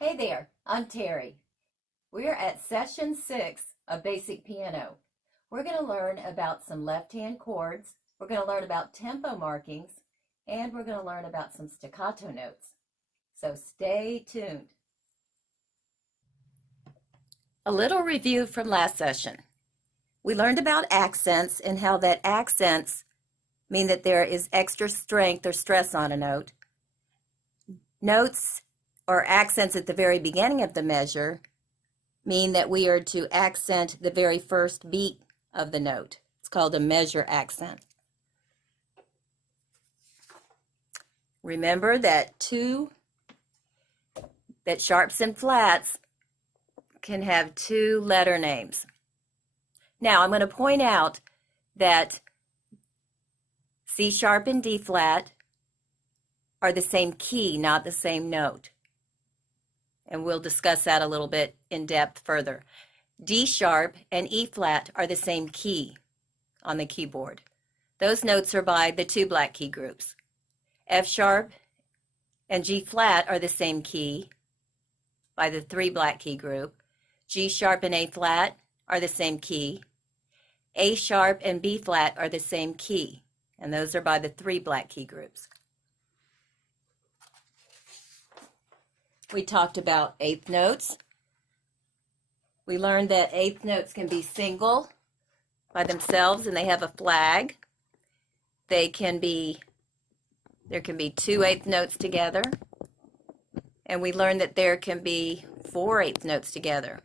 Hey there, I'm Terry. We're at session 6 of basic piano. We're going to learn about some left-hand chords, we're going to learn about tempo markings, and we're going to learn about some staccato notes. So stay tuned. A little review from last session. We learned about accents and how that accents mean that there is extra strength or stress on a note. Notes or accents at the very beginning of the measure mean that we are to accent the very first beat of the note. It's called a measure accent. Remember that sharps and flats can have two letter names. Now I'm going to point out that C sharp and D flat are the same key, not the same note. And we'll discuss that a little bit in depth further. D sharp and E flat are the same key on the keyboard. Those notes are by the two black key groups. F sharp and G flat are the same key by the three black key group. G sharp and A flat are the same key. A sharp and B flat are the same key, and those are by the three black key groups. We talked about eighth notes. We learned that eighth notes can be single by themselves and they have a flag. There can be two eighth notes together. And we learned that there can be four eighth notes together.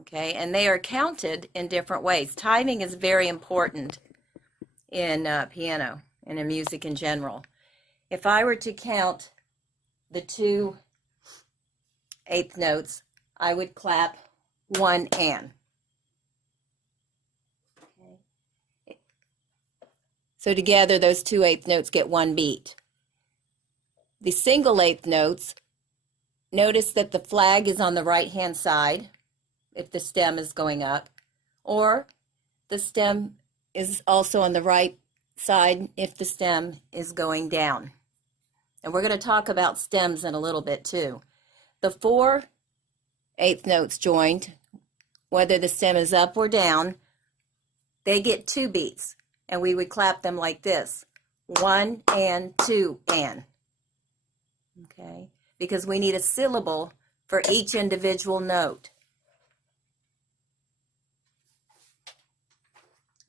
Okay, and they are counted in different ways. Timing is very important in piano and in music in general. If I were to count the two eighth notes, I would clap one and. Okay. So together those two eighth notes get one beat. The single eighth notes, notice that the flag is on the right hand side if the stem is going up, or the stem is also on the right side if the stem is going down. And we're going to talk about stems in a little bit too. The four eighth notes joined, whether the stem is up or down, they get two beats, and we would clap them like this: one and, two and. Okay, because we need a syllable for each individual note.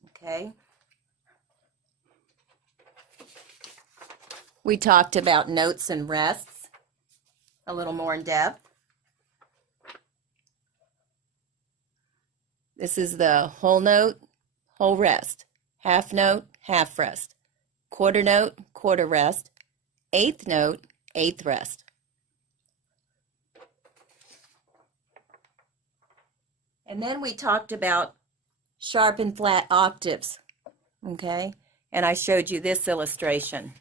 Okay. We talked about notes and rests a little more in depth. This is the whole note, whole rest, half note, half rest, quarter note, quarter rest, eighth note, eighth rest. And then we talked about sharp and flat octaves, okay? And I showed you this illustration.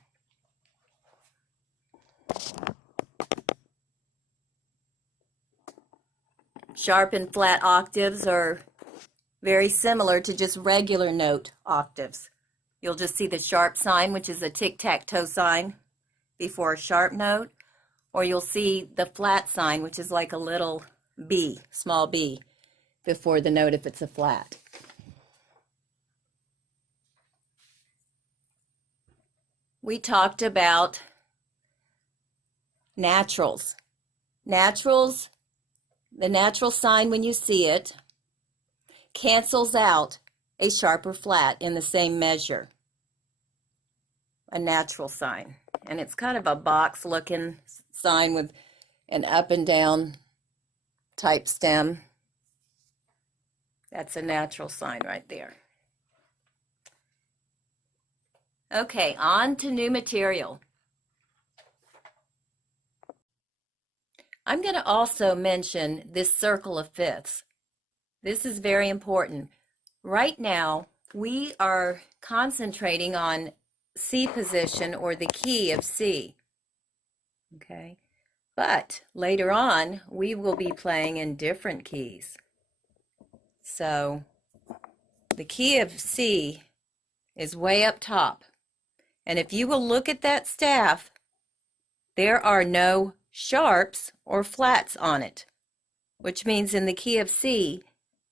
Sharp and flat octaves are very similar to just regular note octaves. You'll just see the sharp sign, which is a tic-tac-toe sign before a sharp note, or you'll see the flat sign, which is like a little B, small b, before the note if it's a flat. We talked about naturals. Naturals, the natural sign when you see it, cancels out a sharp or flat in the same measure. A natural sign. And it's kind of a box looking sign with an up and down type stem. That's a natural sign right there. Okay, on to new material. I'm going to also mention this circle of fifths. This is very important. Right now, we are concentrating on C position, or the key of C. Okay, but later on, we will be playing in different keys. So the key of C is way up top. And if you will look at that staff, there are no sharps or flats on it, which means in the key of C,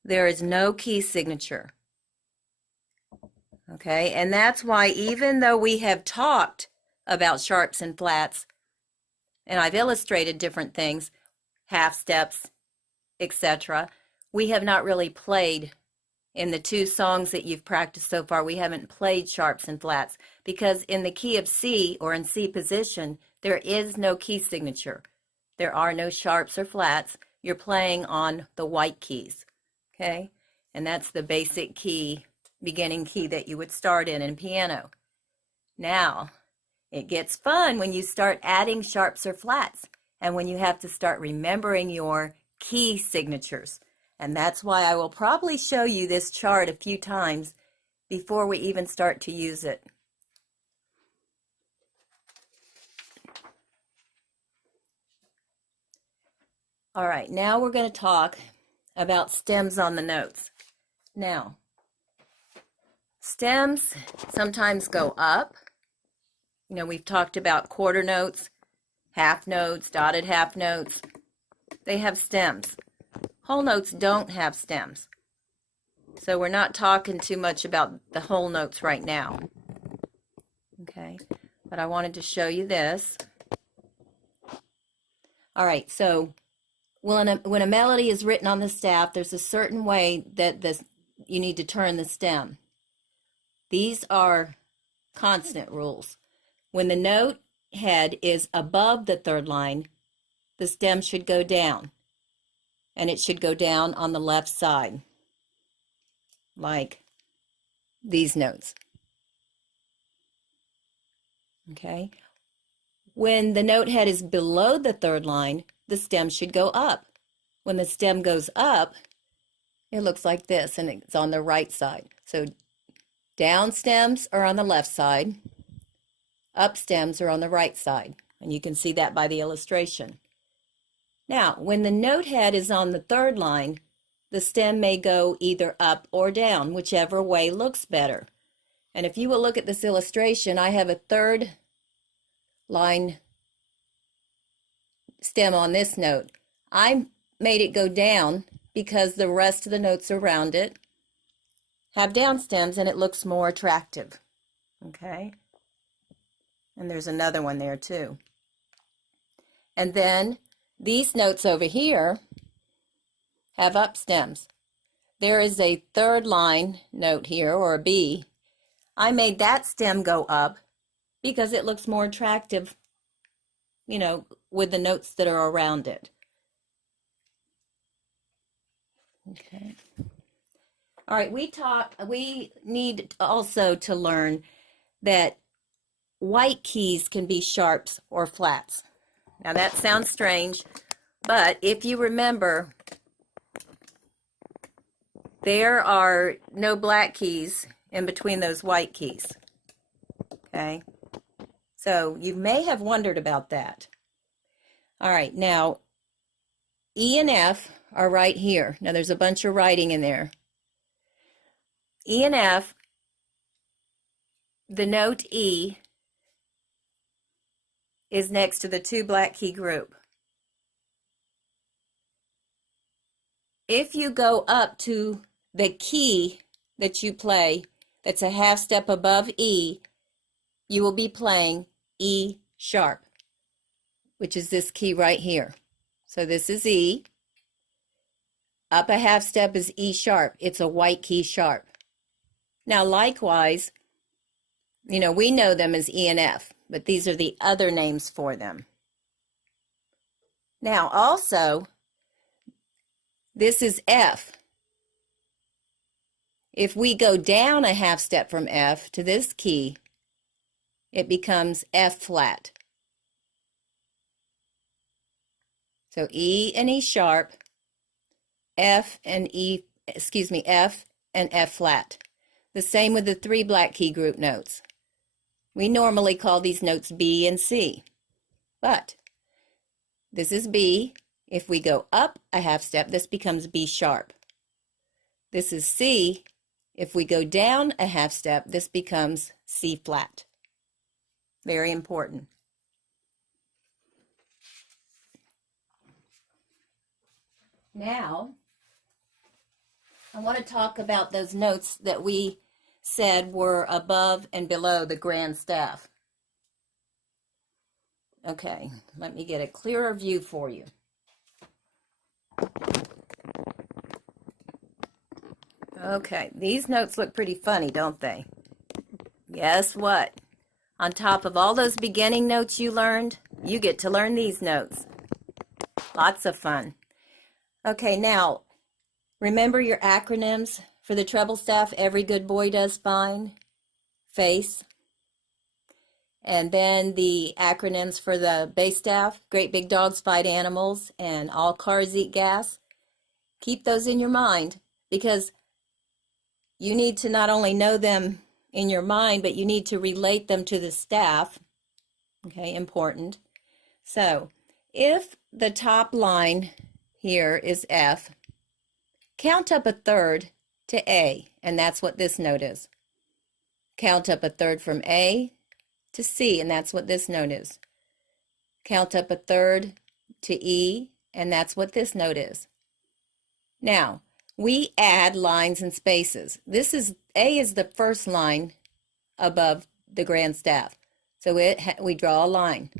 there is no key signature. Okay, and that's why even though we have talked about sharps and flats, and I've illustrated different things, half steps, etc., we have not really played in the 2 songs that you've practiced so far. We haven't played sharps and flats because in the key of C, or in C position, there is no key signature. There are no sharps or flats. You're playing on the white keys, okay? And that's the basic key, beginning key that you would start in piano. Now, it gets fun when you start adding sharps or flats and when you have to start remembering your key signatures. And that's why I will probably show you this chart a few times before we even start to use it. All right, now we're going to talk about stems on the notes. Now, stems sometimes go up. You know, we've talked about quarter notes, half notes, dotted half notes. They have stems. Whole notes don't have stems. So we're not talking too much about the whole notes right now. Okay, but I wanted to show you this. All right, so when a melody is written on the staff, there's a certain way that you need to turn the stem. These are consonant rules. When the note head is above the 3rd line, the stem should go down, and it should go down on the left side, like these notes. Okay? When the note head is below the 3rd line, the stem should go up. When the stem goes up, it looks like this, and it's on the right side. So down stems are on the left side, up stems are on the right side, and you can see that by the illustration. Now, when the note head is on the 3rd line, the stem may go either up or down, whichever way looks better. And if you will look at this illustration, I have a 3rd line stem on this note. I made it go down because the rest of the notes around it have down stems and it looks more attractive. Okay? And there's another one there too. And then these notes over here have up stems. There is a 3rd line note here, or a B. I made that stem go up because it looks more attractive, you know, with the notes that are around it. Okay. All right, we need also to learn that white keys can be sharps or flats. Now that sounds strange, but if you remember, there are no black keys in between those white keys. Okay, so you may have wondered about that. All right, now E and F are right here. Now there's a bunch of writing in there. E and F, the note E is next to the 2 black key group. If you go up to the key that you play that's a half step above E, you will be playing E sharp, which is this key right here. So this is E. Up a half step is E sharp. It's a white key sharp. Now likewise, you know, we know them as E and F, but these are the other names for them. Now also, this is F. If we go down a half step from F to this key, it becomes F flat. So E and E sharp, F and F and F flat. The same with the 3 black key group notes. We normally call these notes B and C, but this is B. If we go up a half step, this becomes B sharp. This is C. If we go down a half step, this becomes C flat. Very important. Now, I want to talk about those notes that we said were above and below the grand staff. Okay, let me get a clearer view for you. Okay, these notes look pretty funny, don't they? Guess what? On top of all those beginning notes you learned, you get to learn these notes. Lots of fun. Okay, now, remember your acronyms for the treble staff. Every good boy does fine. FACE. And then the acronyms for the bass staff. Great big dogs fight animals and all cars eat gas. Keep those in your mind because you need to not only know them in your mind, but you need to relate them to the staff. Okay, important. So, if the top line here is F, count up a third to A, and that's what this note is. Count up a third from A to C, and that's what this note is. Count up a third to E, and that's what this note is. Now, we add lines and spaces. A is the first line above the grand staff. So we draw a line.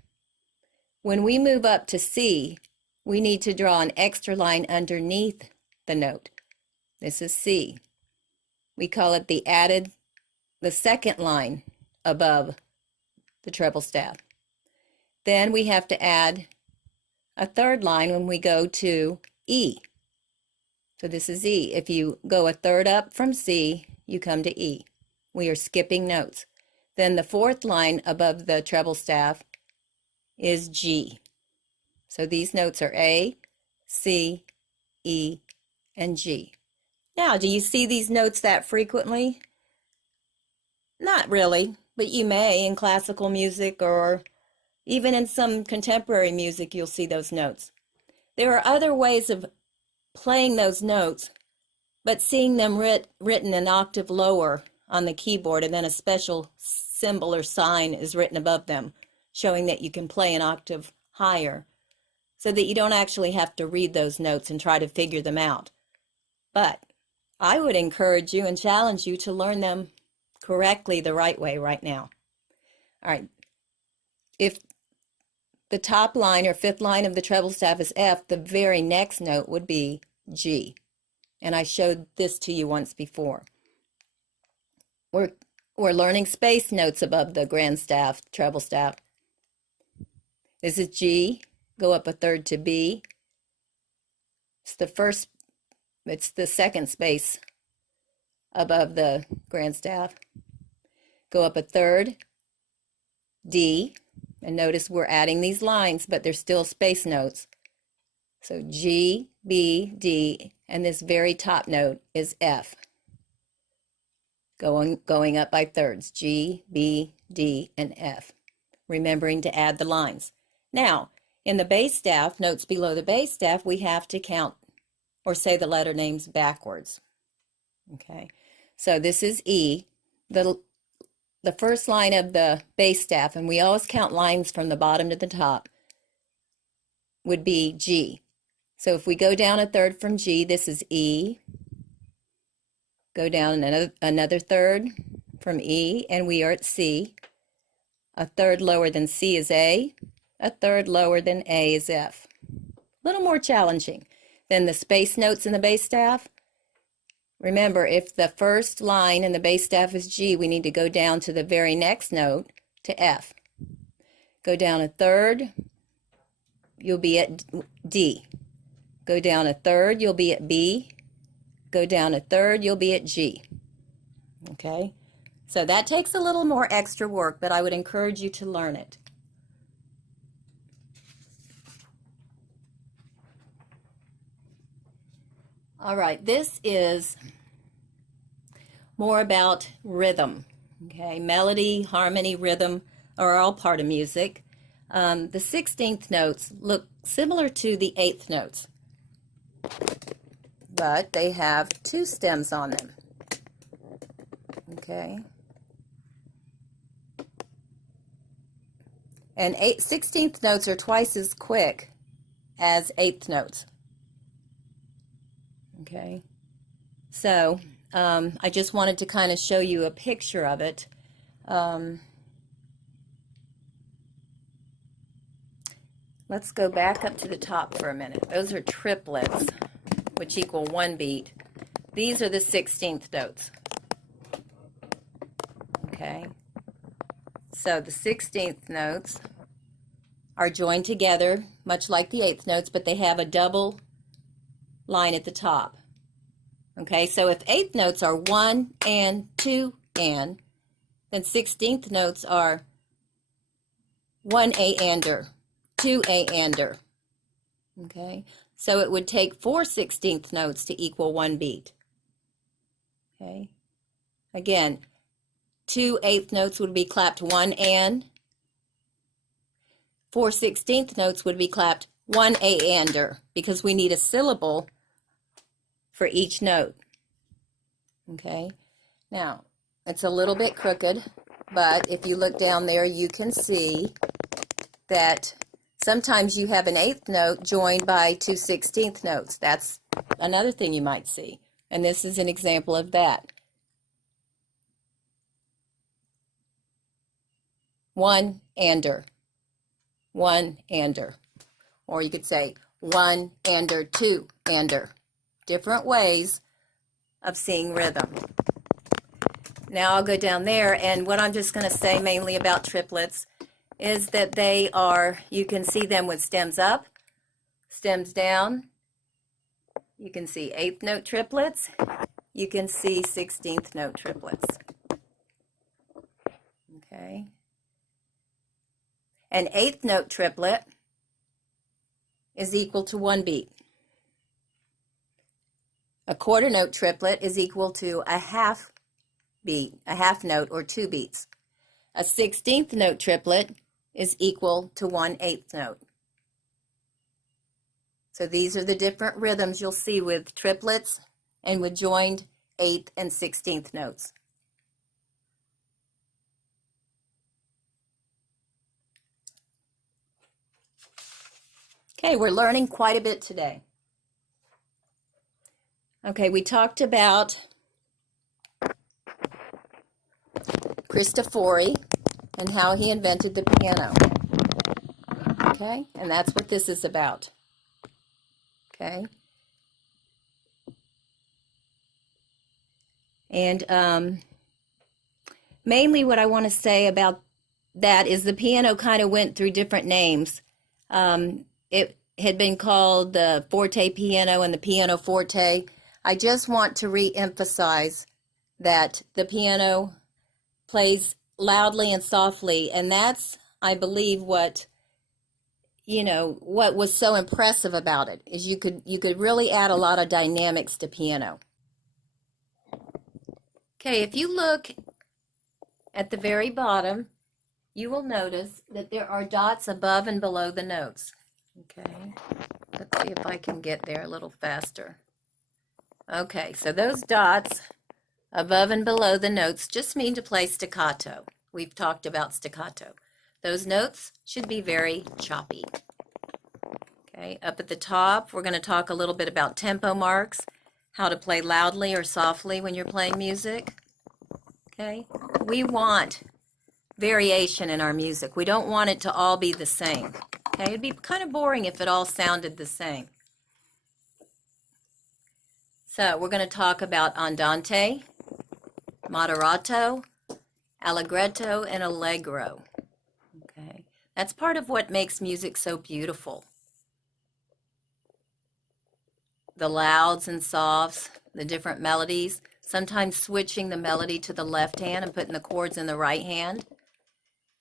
When we move up to C, we need to draw an extra line underneath the note. This is C. We call it the second line above the treble staff. Then we have to add a third line when we go to E. So this is E. If you go a third up from C, you come to E. We are skipping notes. Then the fourth line above the treble staff is G. So these notes are A, C, E, and G. Now, do you see these notes that frequently? Not really, but you may in classical music or even in some contemporary music, you'll see those notes. There are other ways of playing those notes, but seeing them written an octave lower on the keyboard, and then a special symbol or sign is written above them, showing that you can play an octave higher, so that you don't actually have to read those notes and try to figure them out. But I would encourage you and challenge you to learn them correctly the right way right now. All right. If the top line or fifth line of the treble staff is F, the very next note would be G. And I showed this to you once before. We're learning space notes above the grand staff, treble staff. This is G. Go up a third to B. It's the second space above the grand staff. Go up a third, D. And notice we're adding these lines, but they're still space notes. So G, B, D, and this very top note is F. Going up by thirds, G, B, D, and F. Remembering to add the lines. Now, in the bass staff, notes below the bass staff, we have to count or say the letter names backwards. Okay, so this is E. The first line of the bass staff, and we always count lines from the bottom to the top, would be G. So if we go down a third from G, this is E. Go down another third from E, and we are at C. A third lower than C is A. A third lower than A is F. A little more challenging than the space notes in the bass staff. Remember, if the first line in the bass staff is G, we need to go down to the very next note to F. Go down a third, you'll be at D. Go down a third, you'll be at B. Go down a third, you'll be at G. Okay? So that takes a little more extra work, but I would encourage you to learn it. All right, this is more about rhythm. Okay, melody, harmony, rhythm are all part of music. The 16th notes look similar to the 8th notes, but they have two stems on them. Okay. And 16th notes are twice as quick as 8th notes. Okay, so I just wanted to kind of show you a picture of it. Let's go back up to the top for a minute. Those are triplets, which equal 1 beat. These are the 16th notes. Okay, so the 16th notes are joined together, much like the 8th notes, but they have a double line at the top. Okay, so if 8th notes are 1 and 2 and, then 16th notes are 1 A-ander, 2 A-ander. Okay, so it would take 4 16th notes to equal 1 beat. Okay, again, 2 8th notes would be clapped 1 and, 4 16th notes would be clapped 1 A-ander, because we need a syllable for each note. Okay, now it's a little bit crooked, but if you look down there, you can see that sometimes you have an 8th note joined by 2 16th notes. That's another thing you might see, and this is an example of that. 1 ander, 1 ander, or you could say 1 ander, 2 ander. Different ways of seeing rhythm. Now I'll go down there, and what I'm just going to say mainly about triplets is that they are, you can see them with stems up, stems down. You can see 8th note triplets. You can see 16th note triplets. Okay. An 8th note triplet is equal to 1 beat. A quarter note triplet is equal to a half beat, a half note, or 2 beats. A 16th note triplet is equal to 1/8 note. So these are the different rhythms you'll see with triplets and with joined 8th and 16th notes. Okay, we're learning quite a bit today. Okay, we talked about Cristofori and how he invented the piano. Okay, and that's what this is about. Okay. And mainly what I want to say about that is the piano kind of went through different names. It had been called the forte piano and the piano forte. I just want to re-emphasize that the piano plays loudly and softly, and that's, I believe, what was so impressive about it is you could really add a lot of dynamics to piano. Okay, if you look at the very bottom, you will notice that there are dots above and below the notes. Okay, let's see if I can get there a little faster. Okay, so those dots above and below the notes just mean to play staccato. We've talked about staccato. Those notes should be very choppy. Okay, up at the top, we're going to talk a little bit about tempo marks, how to play loudly or softly when you're playing music. Okay, we want variation in our music. We don't want it to all be the same. Okay, it'd be kind of boring if it all sounded the same. So we're going to talk about andante, moderato, allegretto, and allegro. Okay, that's part of what makes music so beautiful. The louds and softs, the different melodies, sometimes switching the melody to the left hand and putting the chords in the right hand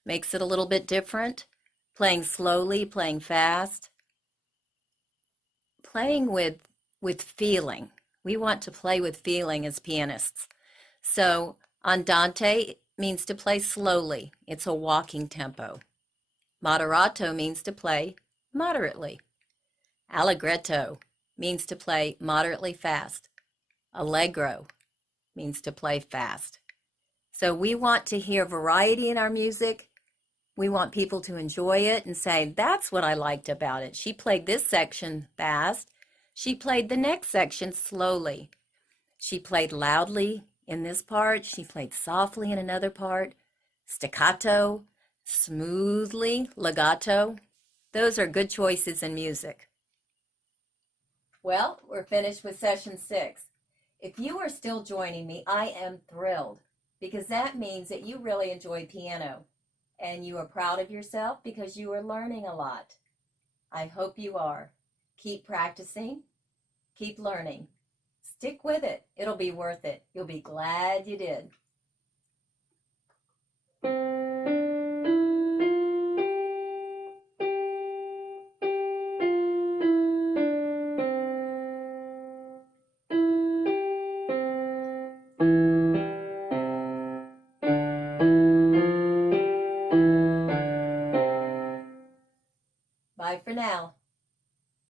makes it a little bit different. Playing slowly, playing fast, playing with feeling. We want to play with feeling as pianists. So andante means to play slowly. It's a walking tempo. Moderato means to play moderately. Allegretto means to play moderately fast. Allegro means to play fast. So we want to hear variety in our music. We want people to enjoy it and say, that's what I liked about it. She played this section fast. She played the next section slowly. She played loudly in this part. She played softly in another part. Staccato, smoothly, legato. Those are good choices in music. Well, we're finished with session 6. If you are still joining me, I am thrilled because that means that you really enjoy piano and you are proud of yourself because you are learning a lot. I hope you are. Keep practicing, keep learning. Stick with it. It'll be worth it. You'll be glad you did.